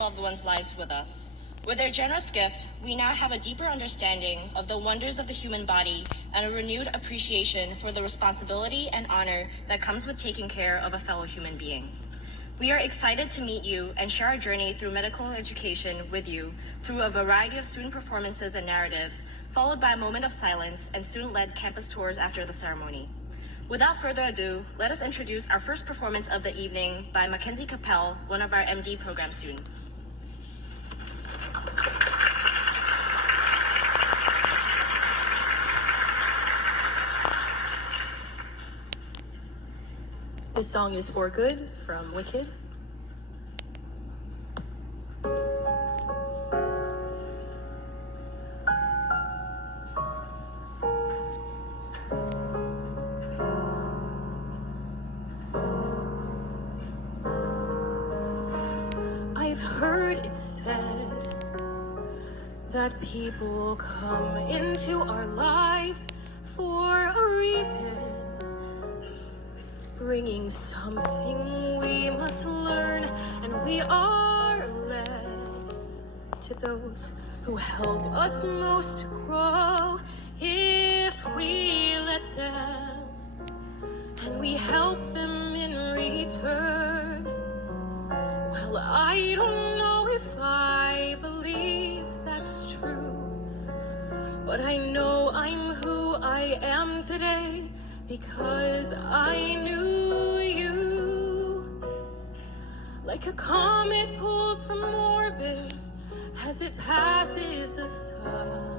loved ones' lives with us. With their generous gift, we now have a deeper understanding of the wonders of the human body and a renewed appreciation for the responsibility and honor that comes with taking care of a fellow human being. We are excited to meet you and share our journey through medical education with you through a variety of student performances and narratives, followed by a moment of silence and student-led campus tours after the ceremony. Without further ado, let us introduce our first performance of the evening by Mackenzie Capel, one of our MD program students. This song is For Good from Wicked. I've heard it said that people come into our lives for a reason, bringing something we must learn, and we are led to those who help us most grow if we let them, and we help them in return. Well, I don't know if I believe that's true, but I know I'm who I am today because I knew you. Like a comet pulled from orbit as it passes the sun,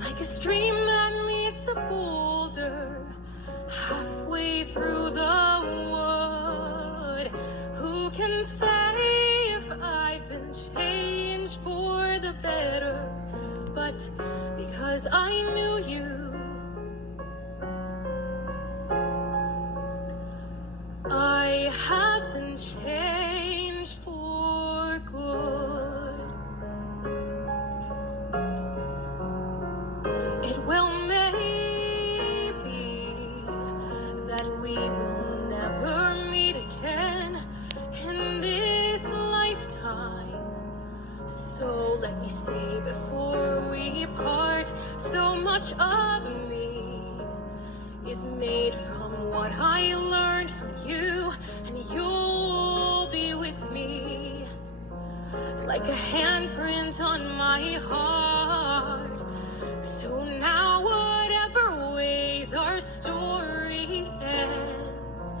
like a stream that meets a boulder halfway through the wood. Who can say if I've been changed for the better? But because I knew you, I have been changed for good. It well may be that we will never meet again in this lifetime. So let me say before we part, so much of me is made from what I learned from you, and you'll be with me like a handprint on my heart. So now whatever ways our story ends,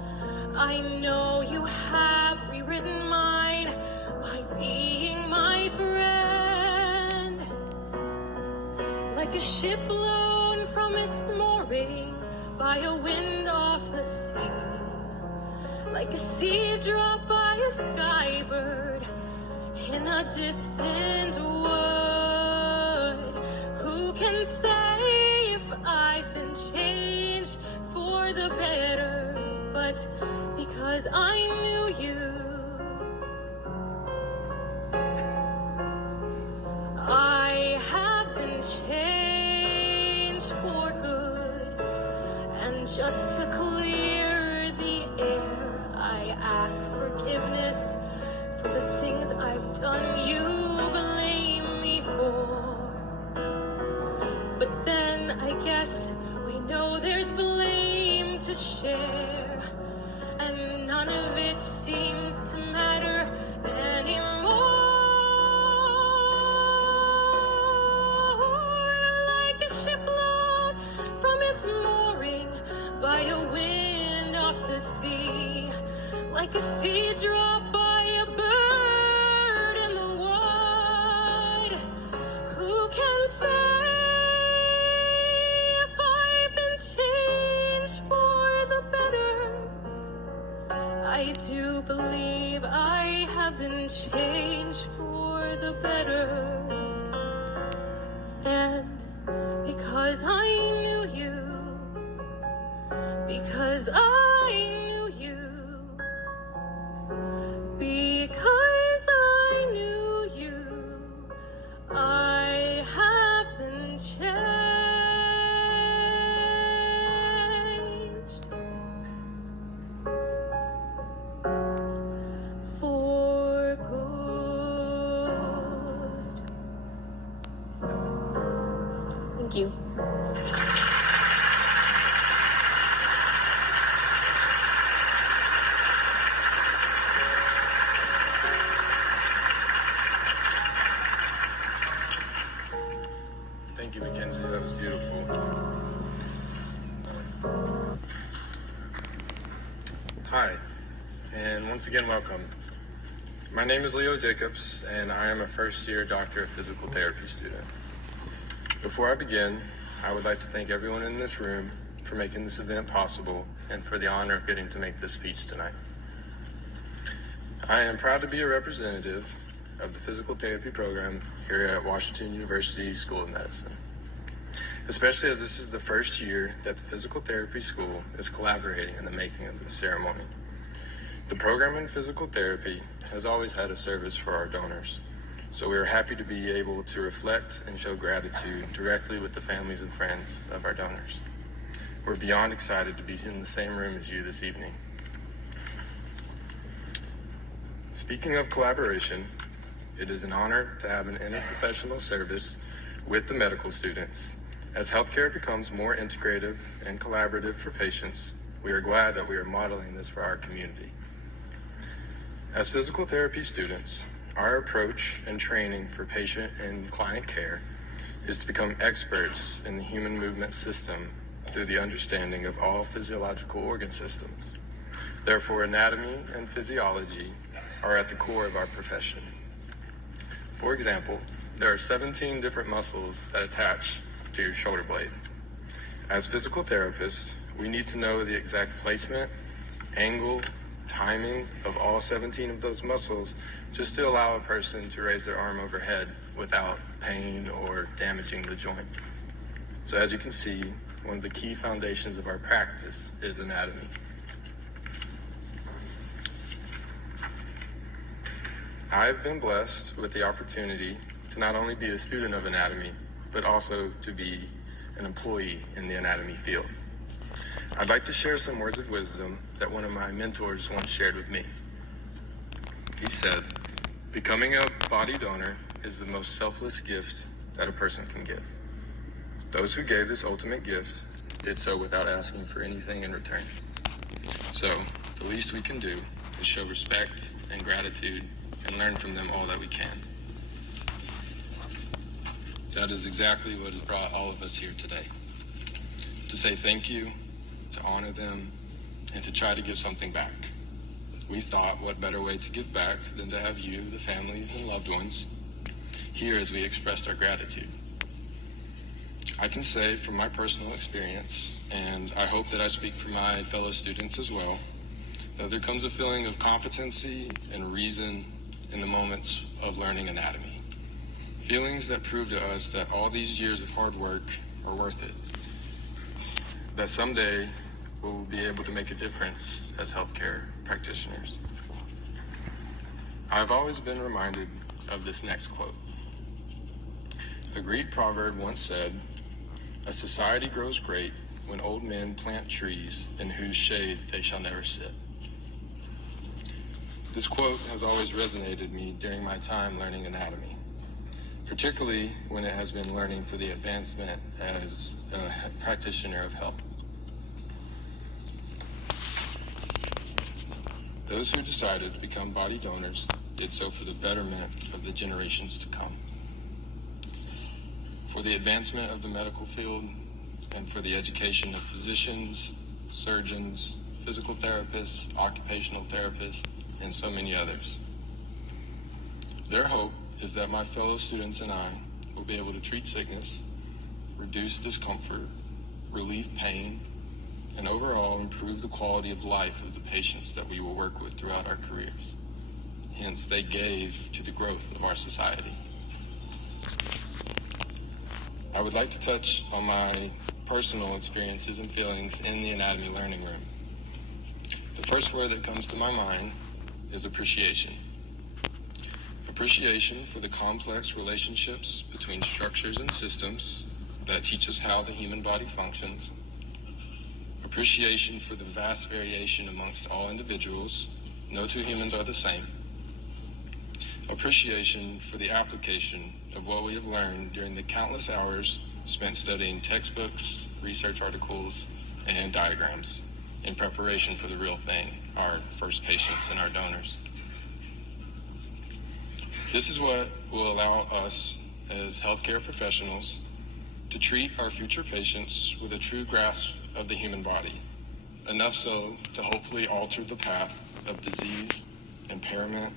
I know you have rewritten mine by being my friend. Like a ship blown from its mooring by a wind off the sea, like a seed dropped by a skybird in a distant wood. Who can say if I've been changed for the better? But because I knew you, I have been changed for good. And just to clear the air, I ask forgiveness for the things I've done you blame me for. But then I guess we know there's blame to share, and none of it seems to matter anymore. Like a ship blown from its mooring by a wind off the sea, like a seed dropped by a bird in the wood. Who can say if I've been changed for the better? I do believe I have been changed for the better. And because I knew you, because I knew you, because I knew you, I have been changed for good. Thank you. Thank you, Mackenzie. That was beautiful. Hi, and once again, welcome. My name is Leo Jacobs, and I am a first-year Doctor of Physical Therapy student. Before I begin, I would like to thank everyone in this room for making this event possible and for the honor of getting to make this speech tonight. I am proud to be a representative of the physical therapy program here at Washington University School of Medicine, especially as this is the first year that the physical therapy school is collaborating in the making of this ceremony. The program in physical therapy has always had a service for our donors, so we are happy to be able to reflect and show gratitude directly with the families and friends of our donors. We're beyond excited to be in the same room as you this evening. Speaking of collaboration, it is an honor to have an interprofessional service with the medical students. As healthcare becomes more integrative and collaborative for patients, we are glad that we are modeling this for our community. As physical therapy students, our approach and training for patient and client care is to become experts in the human movement system through the understanding of all physiological organ systems. Therefore, anatomy and physiology are at the core of our profession. For example, there are 17 different muscles that attach to your shoulder blade. As physical therapists, we need to know the exact placement, angle, timing of all 17 of those muscles just to allow a person to raise their arm overhead without pain or damaging the joint. So as you can see, one of the key foundations of our practice is anatomy. I've been blessed with the opportunity to not only be a student of anatomy, but also to be an employee in the anatomy field. I'd like to share some words of wisdom that one of my mentors once shared with me. He said, "Becoming a body donor is the most selfless gift that a person can give. Those who gave this ultimate gift did so without asking for anything in return. So, the least we can do is show respect and gratitude and learn from them all that we can." That is exactly what has brought all of us here today. To say thank you, to honor them, and to try to give something back. We thought, what better way to give back than to have you, the families and loved ones, here as we expressed our gratitude. I can say from my personal experience, and I hope that I speak for my fellow students as well, that there comes a feeling of competency and reason in the moments of learning anatomy. Feelings that prove to us that all these years of hard work are worth it. That someday we'll be able to make a difference as healthcare practitioners. I've always been reminded of this next quote. A Greek proverb once said, "A society grows great when old men plant trees in whose shade they shall never sit." This quote has always resonated me during my time learning anatomy, particularly when it has been learning for the advancement as a practitioner of health. Those who decided to become body donors did so for the betterment of the generations to come, for the advancement of the medical field, and for the education of physicians, surgeons, physical therapists, occupational therapists, and so many others. Their hope is that my fellow students and I will be able to treat sickness, reduce discomfort, relieve pain, and overall improve the quality of life of the patients that we will work with throughout our careers. Hence, they gave to the growth of our society. I would like to touch on my personal experiences and feelings in the anatomy learning room. The first word that comes to my mind is appreciation. Appreciation for the complex relationships between structures and systems that teach us how the human body functions. Appreciation for the vast variation amongst all individuals. No two humans are the same. Appreciation for the application of what we have learned during the countless hours spent studying textbooks, research articles, and diagrams in preparation for the real thing, our first patients and our donors. This is what will allow us as healthcare professionals to treat our future patients with a true grasp of the human body, enough so to hopefully alter the path of disease, impairment,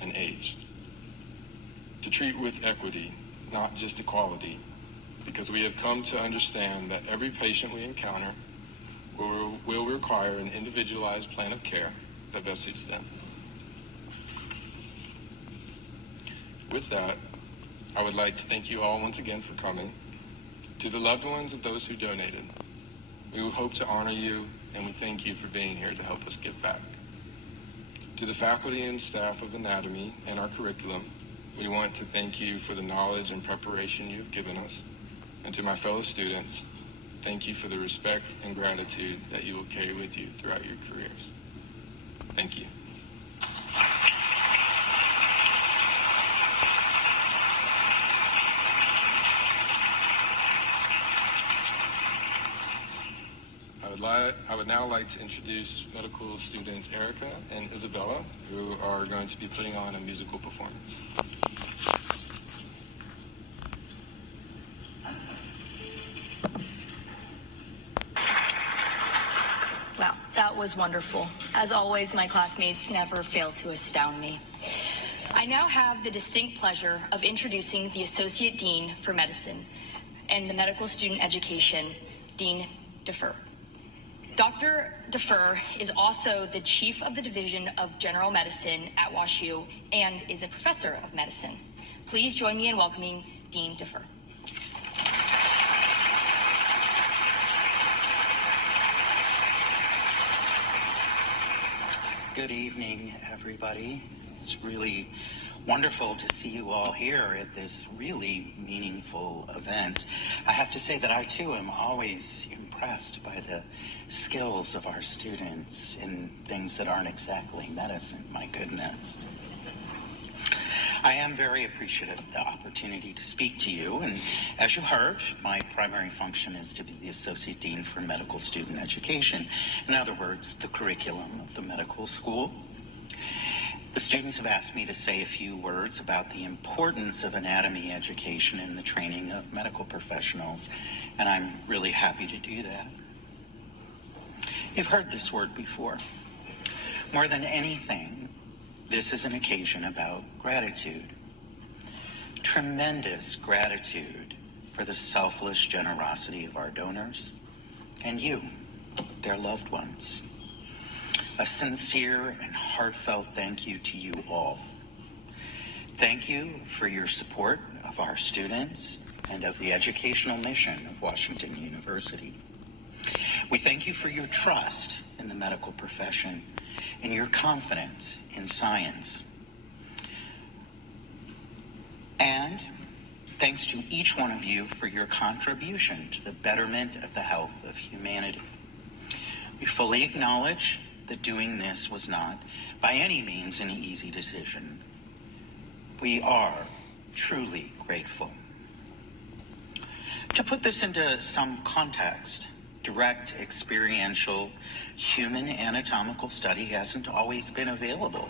and age. To treat with equity, not just equality, because we have come to understand that every patient we encounter will require an individualized plan of care that best suits them. With that, I would like to thank you all once again for coming. To the loved ones of those who donated, we will hope to honor you, and we thank you for being here to help us give back. To the faculty and staff of anatomy and our curriculum, we want to thank you for the knowledge and preparation you have given us. And to my fellow students, thank you for the respect and gratitude that you will carry with you throughout your careers. Thank you. I would now like to introduce medical students Erica and Isabella, who are going to be putting on a musical performance. Wow, that was wonderful. As always, my classmates never fail to astound me. I now have the distinct pleasure of introducing the Associate Dean for Medicine and the Medical Student Education, Dean Defer. Dr. Defer is also the Chief of the Division of General Medicine at WashU and is a Professor of Medicine. Please join me in welcoming Dean Defer. Good evening, everybody. It's really wonderful to see you all here at this really meaningful event. I have to say that I too am always impressed by the skills of our students in things that aren't exactly medicine, my goodness. I am very appreciative of the opportunity to speak to you, and as you heard, my primary function is to be the Associate Dean for Medical Student Education. In other words, the curriculum of the medical school. The students have asked me to say a few words about the importance of anatomy education in the training of medical professionals, and I'm really happy to do that. You've heard this word before. More than anything, this is an occasion about gratitude. Tremendous gratitude for the selfless generosity of our donors and you, their loved ones. A sincere and heartfelt thank you to you all. Thank you for your support of our students and of the educational mission of Washington University. We thank you for your trust in the medical profession and your confidence in science. And thanks to each one of you for your contribution to the betterment of the health of humanity. We fully acknowledge that doing this was not, by any means, an easy decision. We are truly grateful. To put this into some context, direct, experiential, human anatomical study hasn't always been available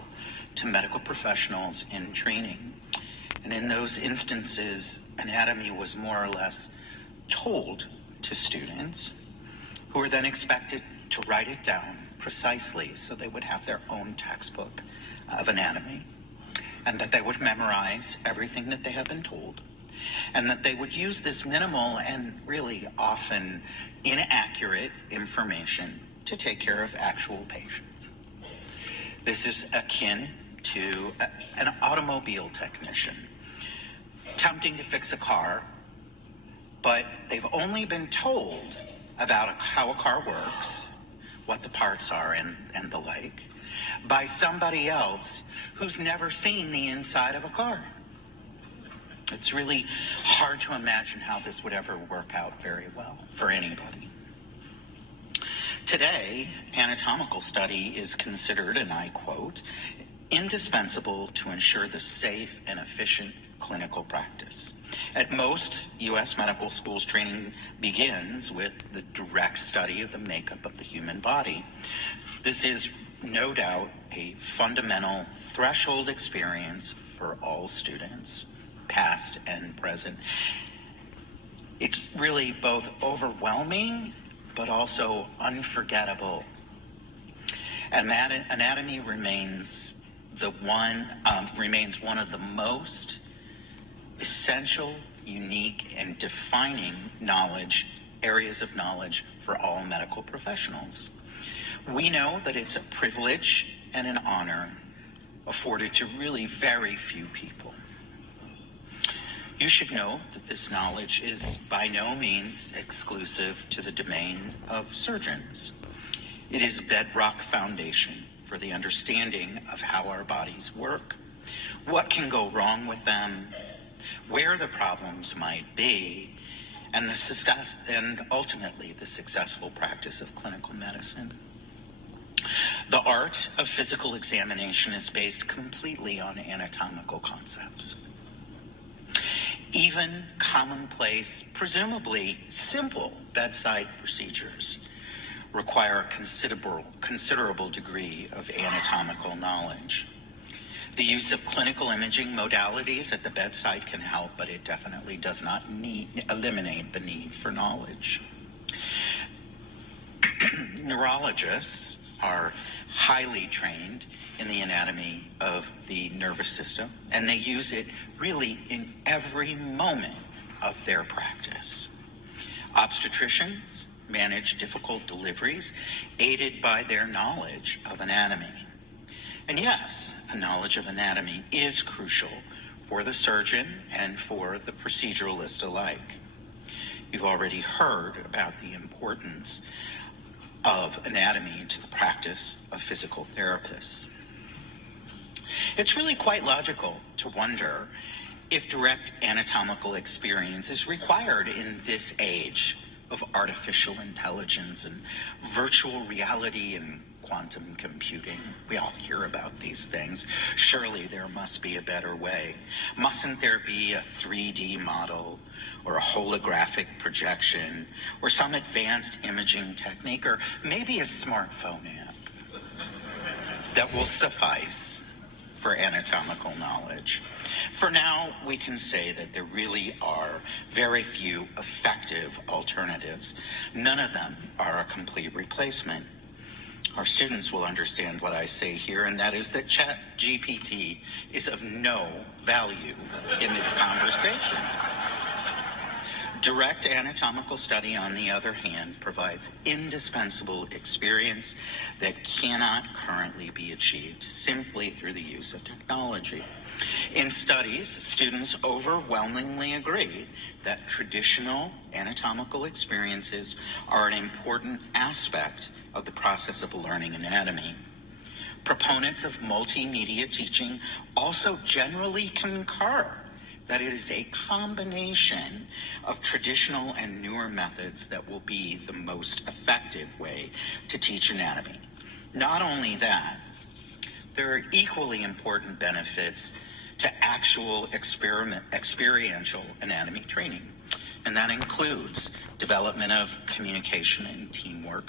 to medical professionals in training. And in those instances, anatomy was more or less told to students who were then expected to write it down precisely so they would have their own textbook of anatomy, and that they would memorize everything that they have been told, and that they would use this minimal and really often inaccurate information to take care of actual patients. This is akin to an automobile technician attempting to fix a car, but they've only been told about how a car works, what the parts are and the like, by somebody else who's never seen the inside of a car. It's really hard to imagine how this would ever work out very well for anybody. Today, anatomical study is considered, and I quote, indispensable to ensure the safe and efficient clinical practice. At most U.S. medical schools, training begins with the direct study of the makeup of the human body. This is no doubt a fundamental threshold experience for all students, past and present. It's really both overwhelming but also unforgettable. Anatomy remains one of the most essential, unique, and defining areas of knowledge for all medical professionals. We know that it's a privilege and an honor afforded to really very few people. You should know that this knowledge is by no means exclusive to the domain of surgeons. It is a bedrock foundation for the understanding of how our bodies work, what can go wrong with them, where the problems might be, and ultimately the successful practice of clinical medicine. The art of physical examination is based completely on anatomical concepts. Even commonplace, presumably simple bedside procedures require a considerable degree of anatomical knowledge. The use of clinical imaging modalities at the bedside can help, but it definitely does not eliminate the need for knowledge. Neurologists are highly trained in the anatomy of the nervous system, and they use it really in every moment of their practice. Obstetricians manage difficult deliveries aided by their knowledge of anatomy. And yes, a knowledge of anatomy is crucial for the surgeon and for the proceduralist alike. You've already heard about the importance of anatomy to the practice of physical therapists. It's really quite logical to wonder if direct anatomical experience is required in this age of artificial intelligence and virtual reality and quantum computing. We all hear about these things. Surely there must be a better way. Mustn't there be a 3D model or a holographic projection or some advanced imaging technique or maybe a smartphone app that will suffice for anatomical knowledge? For now, we can say that there really are very few effective alternatives. None of them are a complete replacement. Our students will understand what I say here, and that is that ChatGPT is of no value in this conversation. Direct anatomical study, on the other hand, provides indispensable experience that cannot currently be achieved simply through the use of technology. In studies, students overwhelmingly agree that traditional anatomical experiences are an important aspect of the process of learning anatomy. Proponents of multimedia teaching also generally concur that it is a combination of traditional and newer methods that will be the most effective way to teach anatomy. Not only that, there are equally important benefits to actual experiential anatomy training, and that includes development of communication and teamwork